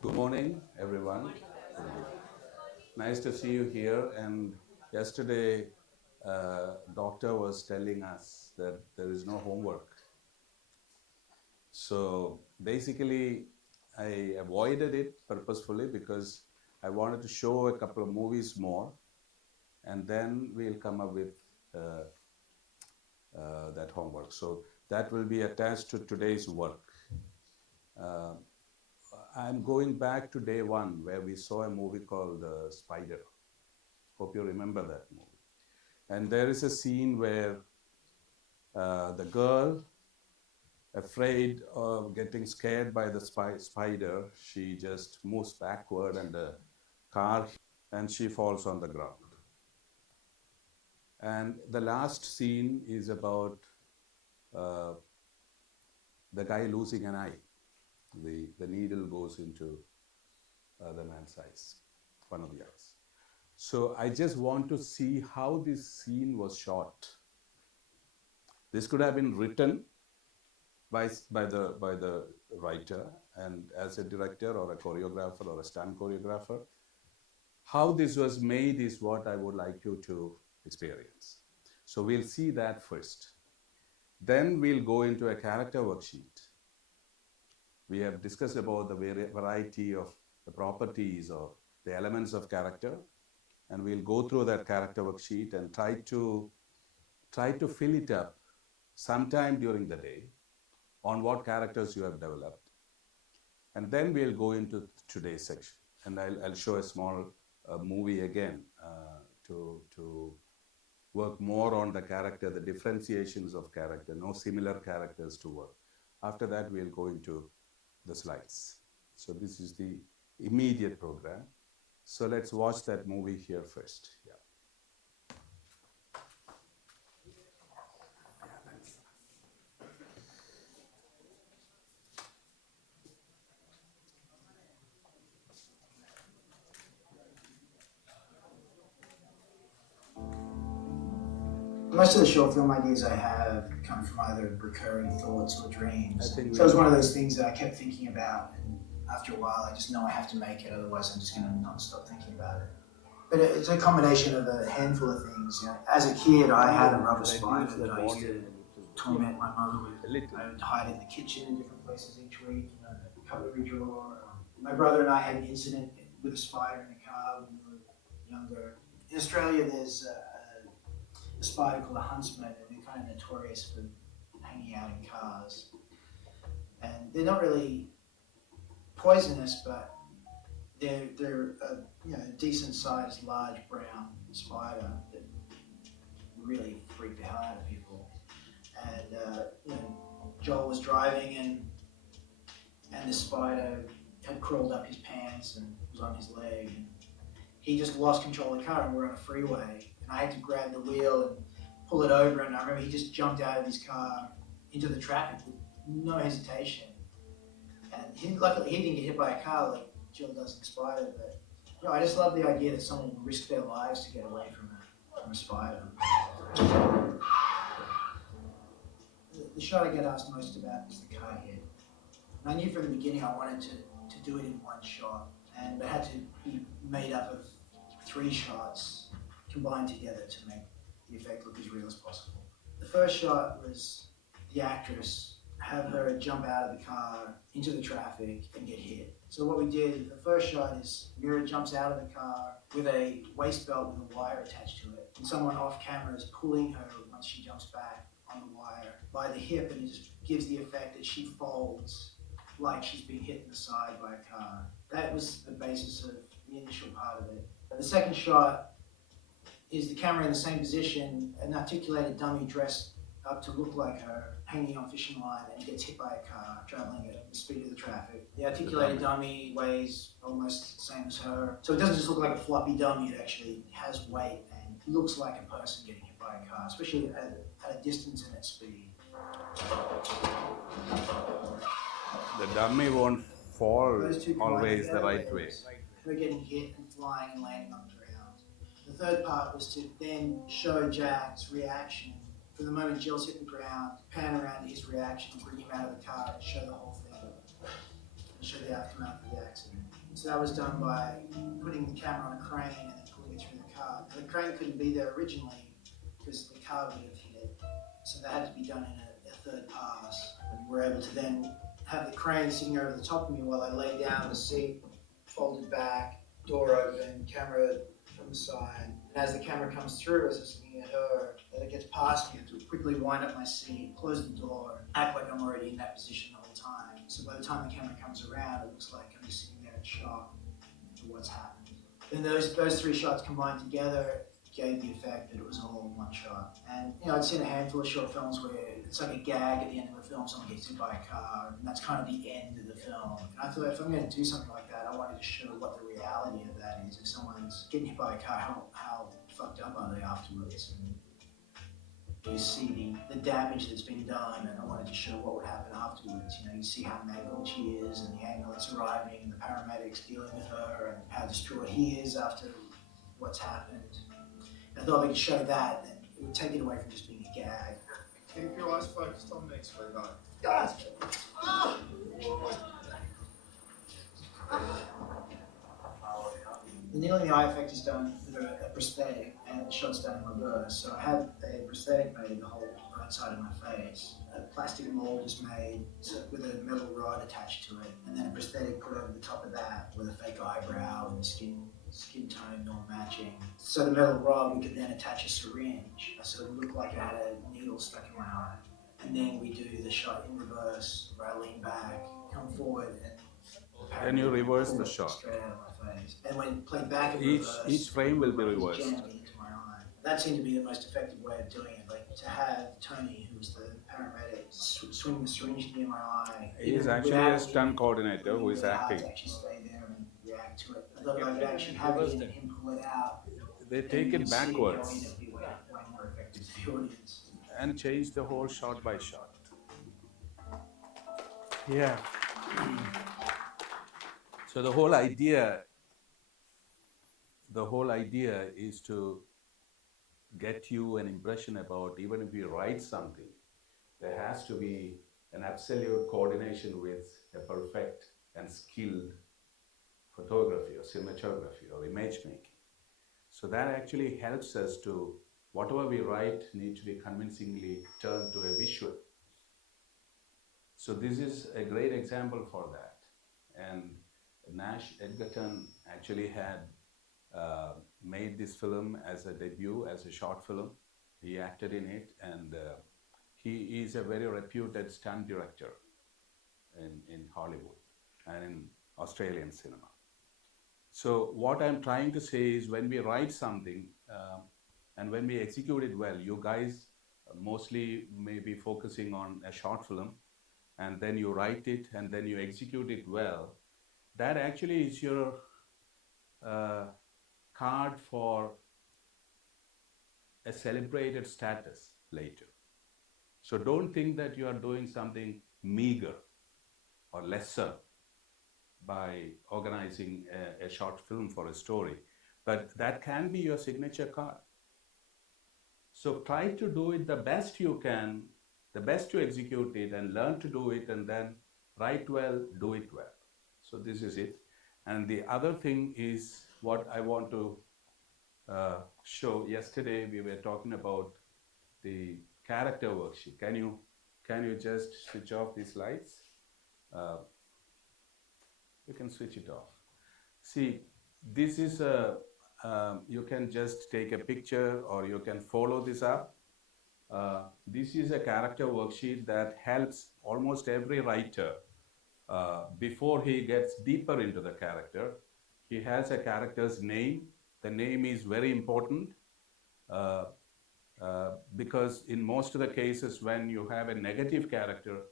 Good morning, everyone. Nice to see you here. And yesterday, doctor was telling us that there is no homework. So basically, I avoided it purposefully because I wanted to show a couple of movies more, and then we'll come up with uh, that homework. So that will be attached to today's work. Uh, I'm going back to day one where we saw a movie called Spider. Hope you remember that movie. And there is a scene where the girl, afraid of getting scared by the spider, she just moves backward and the car and she falls on the ground. And the last scene is about uh, the guy losing an eye. The needle goes into the man's eyes, one of the eyes. So I just want to see how this scene was shot. This could have been written by the writer and as a director or a choreographer or a stunt choreographer. How this was made is what I would like you to experience. So we'll see that first. Then we'll go into a character worksheet. We have discussed about the variety of the properties or the elements of character, and we'll go through that character worksheet and try to fill it up sometime during the day on what characters you have developed. And then we'll go into today's section. And I'll show a small movie again to work more on the character, the differentiations of character, no similar characters to work. After that, we'll go into the slides. So this is the immediate program. So let's watch that movie here first. Yeah. Most of the short film ideas I have come from either recurring thoughts or dreams. I think So it was one of those things that I kept thinking about, and after a while, I just know I have to make it, otherwise, I'm just going to not stop thinking about it. But it's a combination of a handful of things. You know, as a kid, I had a rubber spider that I used to torment my mother with. I would hide in the kitchen in different places each week, in a cutlery drawer. My brother and I had an incident with a spider in the car when we were younger. In Australia, there's a spider called a huntsman, and they're kind of notorious for hanging out in cars. And they're not really poisonous, but they're a decent sized, large brown spider that really freak the hell out of people. And Joel was driving, and the spider had crawled up his pants and was on his leg, and he just lost control of the car, and we're on a freeway, and I had to grab the wheel and pull it over, and I remember he just jumped out of his car into the traffic with no hesitation. And luckily he didn't get hit by a car like Jill does in Spider, but I just love the idea that someone will risk their lives to get away from a spider. The shot I get asked most about is the car hit. And I knew from the beginning I wanted to do it in one shot, and it had to be made up of 3 shots combined together to make the effect look as real as possible. The first shot was the actress have her jump out of the car into the traffic and get hit. So what we did, the first shot is Mira jumps out of the car with a waist belt with a wire attached to it, and someone off camera is pulling her once she jumps back on the wire by the hip, and it just gives the effect that she folds like she's being hit in the side by a car. That was the basis of the initial part of it. The second shot is the camera in the same position, an articulated dummy dressed up to look like her, hanging on fishing line, and gets hit by a car traveling at the speed of the traffic. The articulated dummy weighs almost the same as her, so it doesn't just look like a floppy dummy, it actually has weight and looks like a person getting hit by a car, especially at a distance and at speed. The dummy won't fall always the right way. Her getting hit and flying and landing on the ground. The third part was to then show Jack's reaction. From the moment Jill's hit the ground, pan around his reaction, bring him out of the car and show the whole thing. And show the aftermath of the accident. So that was done by putting the camera on a crane and then pulling it through the car. Now, the crane couldn't be there originally because the car would have hit it. So that had to be done in a third pass. And we were able to then have the crane sitting over the top of me while I lay down, the seat folded back, door open, camera from the side. And as the camera comes through, as it's looking at her, as it gets past me, I have to quickly wind up my seat, close the door, act like I'm already in that position the whole time. So by the time the camera comes around, it looks like I'm just sitting there in shock for what's happened. And those three shots combined together gave the effect that it was all one shot. And I'd seen a handful of short films where it's like a gag at the end of a film, someone gets hit by a car, and that's kind of the end of the film. And I thought if I'm going to do something like that, I wanted to show what the reality of that is. If someone's getting hit by a car, how fucked up are they afterwards? And you see the damage that's been done, and I wanted to show what would happen afterwards. You see how mangled she is, and the ambulance arriving, and the paramedics dealing with her, and how distraught he is after what's happened. I thought if I could show that, then it would take it away from just being a gag. Keep your eyes focused on me, sweetheart. Guys! The needle in the eye effect is done with a prosthetic, and the shot's done in reverse. So I had a prosthetic made the whole right side of my face. A plastic mold is made with a metal rod attached to it, and then a prosthetic put over the top of that with a fake eyebrow and the skin tone all matching. So the metal rod, we could then attach a syringe, so it looked like I had a needle stuck in my eye. And then we do the shot in reverse, where I lean back, come forward, and you reverse the shot. Straight out of my face. And when played back in reverse, each frame will be reversed. Jamming into my eye. That seemed to be the most effective way of doing it. Like to have Tony, who was the paramedic, swing the syringe near my eye. He is actually a stunt coordinator who is acting. To actually stay there and react to it. I thought I could actually have it in and him pull it out. They take it backwards It would be way more effective to the audience. and change the whole shot by shot. Yeah. So the whole idea is to get you an impression about, even if you write something, there has to be an absolute coordination with a perfect and skilled photography or cinematography or image making. So that actually helps us to, whatever we write needs to be convincingly turned to a visual. So this is a great example for that. And Nash Edgerton actually had made this film as a debut, as a short film. He acted in it, and he is a very reputed stunt director in Hollywood and in Australian cinema. So what I'm trying to say is, when we write something and when we execute it well, you guys mostly may be focusing on a short film, and then you write it and then you execute it well. That actually is your card for a celebrated status later. So don't think that you are doing something meager or lesser by organizing a short film for a story, but that can be your signature card. So try to do it the best you can, the best to execute it, and learn to do it, and then write well, do it well. So this is it. And the other thing is what I want to show. Yesterday we were talking about the character worksheet. Can you just switch off these lights? You can switch it off. See, this is you can just take a picture or you can follow this up. This is a character worksheet that helps almost every writer before he gets deeper into the character. He has a character's name. The name is very important because in most of the cases when you have a negative character,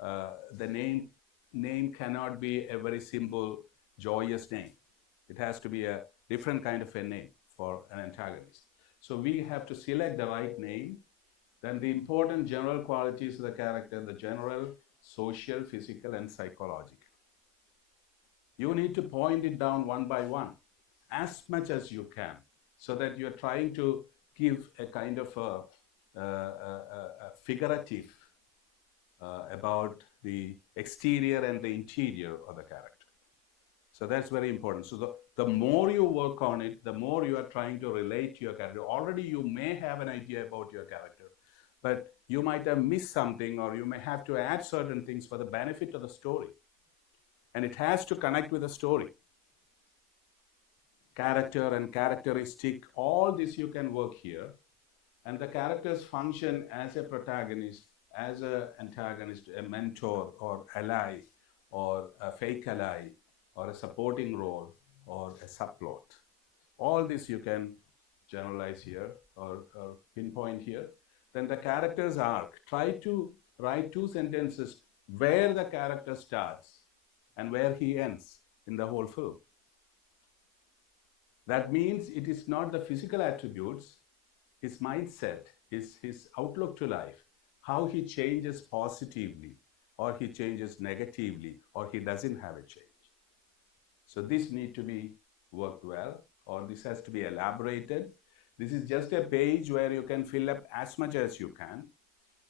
the name cannot be a very simple, joyous name. It has to be a different kind of a name for an antagonist. So we have to select the right name. Then the important general qualities of the character, the general, social, physical, and psychological. You need to point it down one by one, as much as you can, so that you're trying to give a kind of a figurative about the exterior and the interior of the character. So that's very important. So the more you work on it, the more you are trying to relate to your character. Already you may have an idea about your character, but you might have missed something, or you may have to add certain things for the benefit of the story. And it has to connect with the story. Character and characteristic, all this you can work here. And the characters function as a protagonist, as an antagonist, a mentor or ally, or a fake ally, or a supporting role, or a subplot. All this you can generalize here, or pinpoint here. Then the character's arc. Try to write 2 sentences where the character starts and where he ends in the whole film. That means it is not the physical attributes, his mindset, his outlook to life, how he changes positively, or he changes negatively, or he doesn't have a change. So this need to be worked well, or this has to be elaborated. This is just a page where you can fill up as much as you can.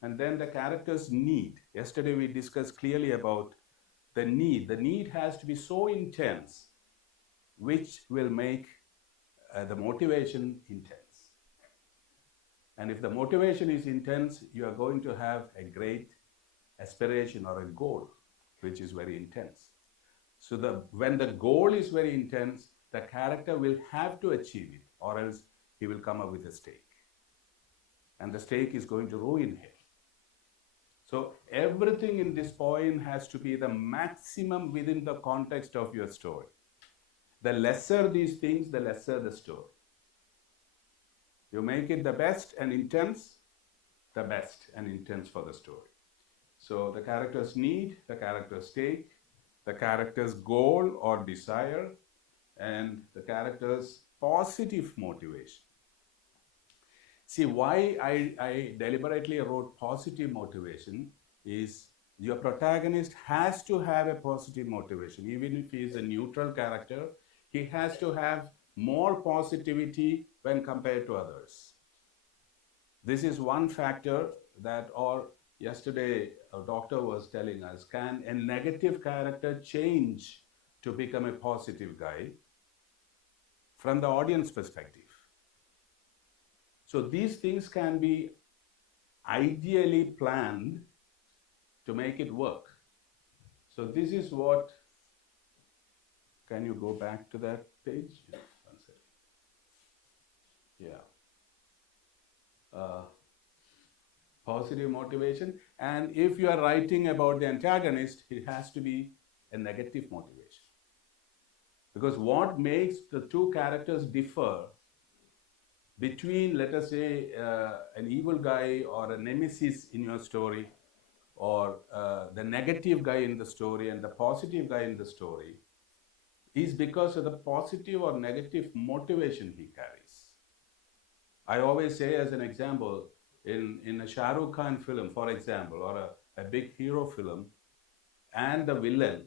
And then the character's need. Yesterday we discussed clearly about the need. The need has to be so intense, which will make the motivation intense. And if the motivation is intense, you are going to have a great aspiration or a goal, which is very intense. So when the goal is very intense, the character will have to achieve it, or else he will come up with a stake. And the stake is going to ruin him. So everything in this poem has to be the maximum within the context of your story. The lesser these things, the lesser the story. You make it the best and intense, the best and intense for the story. So the character's need, the character's stake, the character's goal or desire, and the character's positive motivation. See, why I deliberately wrote positive motivation is your protagonist has to have a positive motivation. Even if he is a neutral character, he has to have more positivity when compared to others. This is one factor that, or yesterday a doctor was telling us, can a negative character change to become a positive guy from the audience perspective? So these things can be ideally planned to make it work. So this is what, can you go back to that page? One second. Yeah. Positive motivation. And if you are writing about the antagonist, it has to be a negative motivation. Because what makes the two characters differ between, let us say, an evil guy or a nemesis in your story, or the negative guy in the story and the positive guy in the story, is because of the positive or negative motivation he carries. I always say, as an example, in a Shah Rukh Khan film, for example, or a big hero film, and the villain,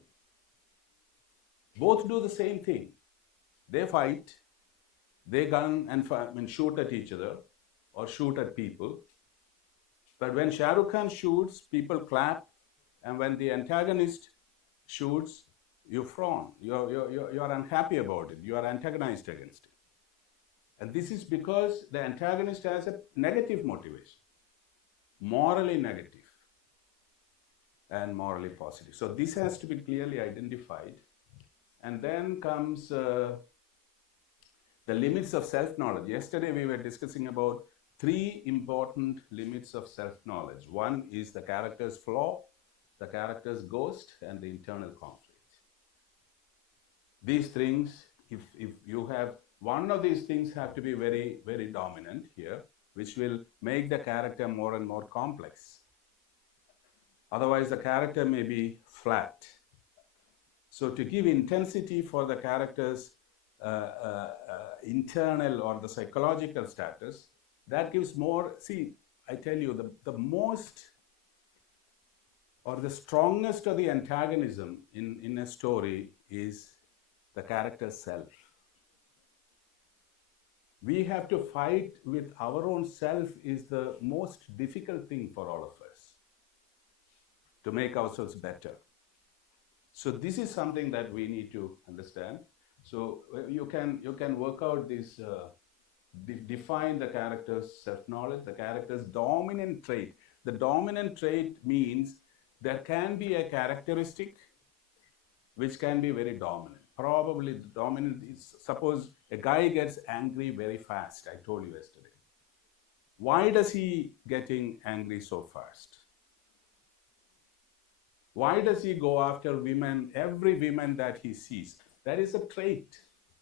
both do the same thing. They fight, they gun and shoot at each other, or shoot at people. But when Shah Rukh Khan shoots, people clap, and when the antagonist shoots, you frown. You're unhappy about it. You are antagonized against it. And this is because the antagonist has a negative motivation, morally negative and morally positive. So this has to be clearly identified. And then comes the limits of self-knowledge. Yesterday we were discussing about 3 important limits of self-knowledge. One is the character's flaw, the character's ghost, and the internal conflict. These things, if you have one of these things, have to be very, very dominant here, which will make the character more and more complex. Otherwise, the character may be flat. So to give intensity for the character's internal or the psychological status, that gives more. See, I tell you, the most or the strongest of the antagonism in a story is the character's self. We have to fight with our own self is the most difficult thing for all of us to make ourselves better. So this is something that we need to understand. So you can work out this, define the character's self-knowledge, the character's dominant trait. The dominant trait means there can be a characteristic which can be very dominant. Probably the dominant is, suppose a guy gets angry very fast. I told you yesterday. Why does he getting angry so fast? Why does he go after women, every woman that he sees? That is a trait.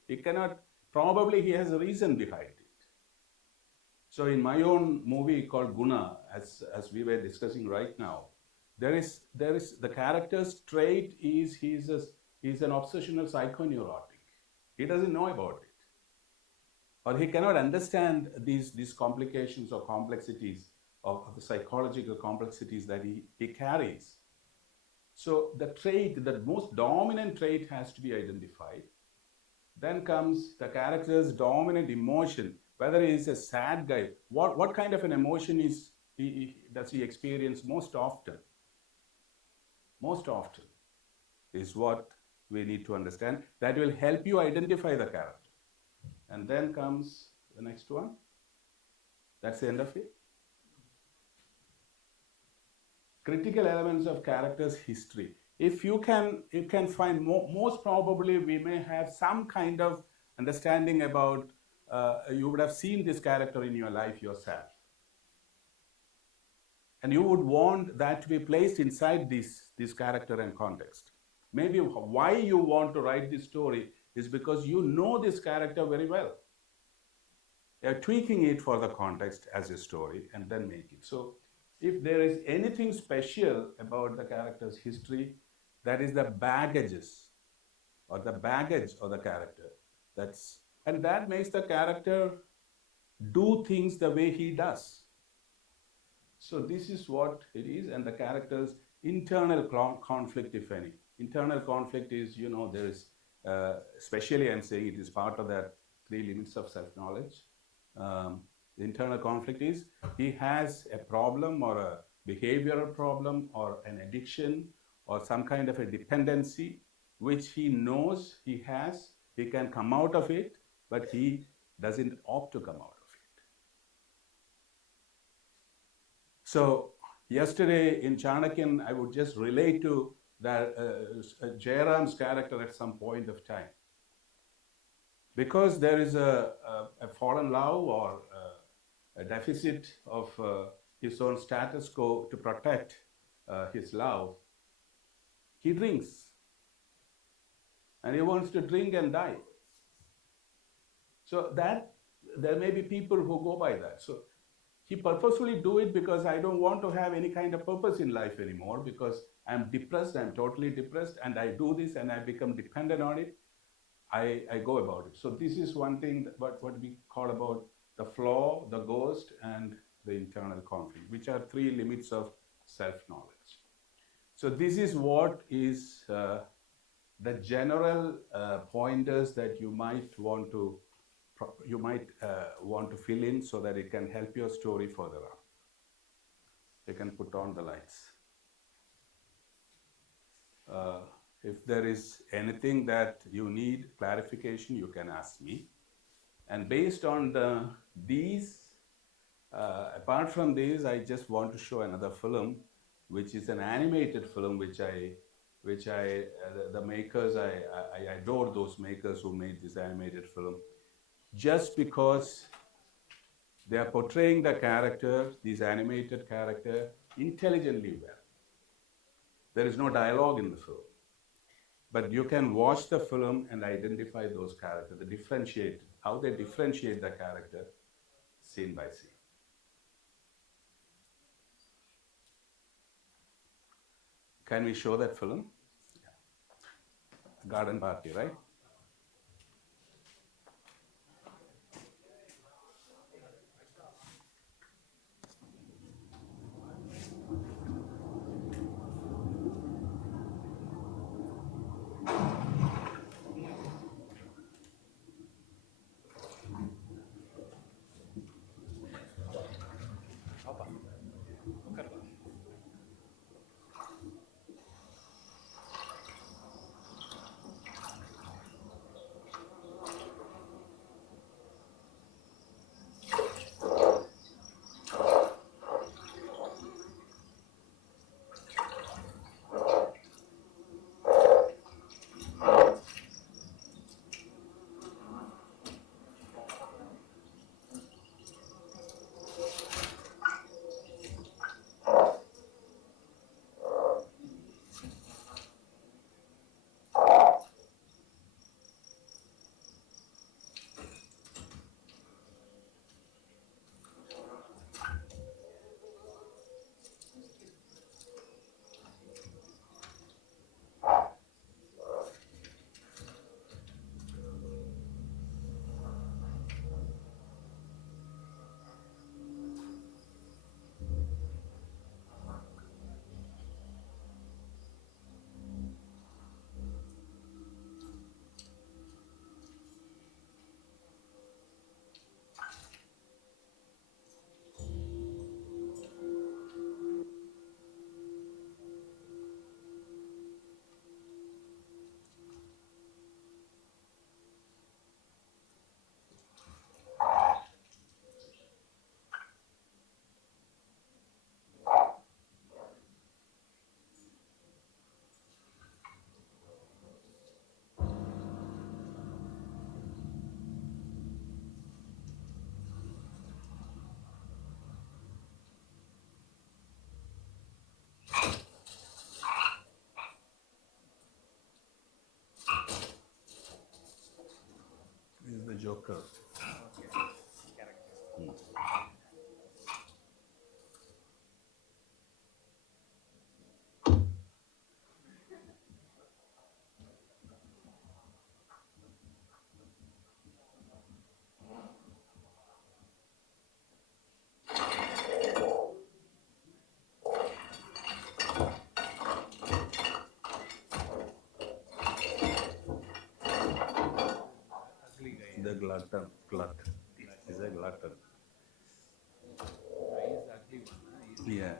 He cannot, probably he has a reason behind it. So in my own movie called Guna, as we were discussing right now, there is the character's trait is he's an obsessional psychoneurotic. He doesn't know about it, or he cannot understand these complications or complexities of the psychological complexities that he carries. So the trait, the most dominant trait has to be identified. Then comes the character's dominant emotion, whether he is a sad guy, what kind of an emotion does he experience most often? Most often is what we need to understand. That will help you identify the character. And then comes the next one. That's the end of it. Critical elements of character's history. If you can find most probably we may have some kind of understanding about, you would have seen this character in your life yourself. And you would want that to be placed inside this character and context. Maybe why you want to write this story is because you know this character very well. You're tweaking it for the context as a story and then make it. So if there is anything special about the character's history, that is the baggages or the baggage of the character. And that makes the character do things the way he does. So this is what it is, and the character's internal conflict, if any. Internal conflict is, there is, especially I'm saying it is part of that 3 limits of self-knowledge. The internal conflict is he has a problem or a behavioral problem or an addiction or some kind of a dependency which he knows he has. He can come out of it, but he doesn't opt to come out of it. So yesterday in Chanakyan, I would just relate to that Jairam's character at some point of time. Because there is a fallen love or a deficit of his own status quo to protect his love, he drinks. And he wants to drink and die. So that there may be people who go by that. So he purposefully do it because I don't want to have any kind of purpose in life anymore because I'm depressed, I'm totally depressed, and I do this and I become dependent on it. I go about it. So this is one thing, what we call about the flaw, the ghost, and the internal conflict, which are 3 limits of self-knowledge. So this is what is the general pointers that you might want to fill in so that it can help your story further on. You can put on the lights. If there is anything that you need clarification, you can ask me. And based on these, apart from these, I just want to show another film, which is an animated film, the makers, I adore those makers who made this animated film, just because they are portraying the character, this animated character, intelligently well. There is no dialogue in the film. But you can watch the film and identify those characters, how they differentiate the character scene by scene. Can we show that film? Yeah. Garden Party, right? worker. Okay. Character. Ugly guy. The glutton. He's a glutton. No, he's the ugly one. He's Yeah.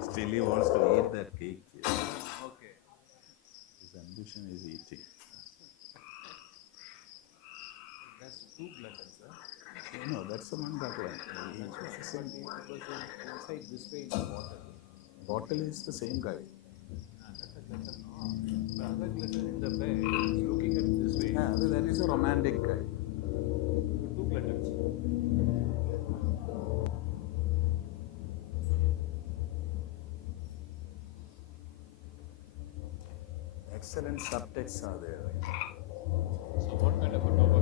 Still he wants to eat that cake. okay. His ambition is eating. That's two gluttons, sir. No, that's the one glutton. That's what it was inside this way in the bottle. Bottle is the same guy. That's a glutton. Oh. The other glutton in the bed is looking at this way. Yeah, that is a romantic guy. Two gluttons. Excellent subtexts are there. So what kind of a novel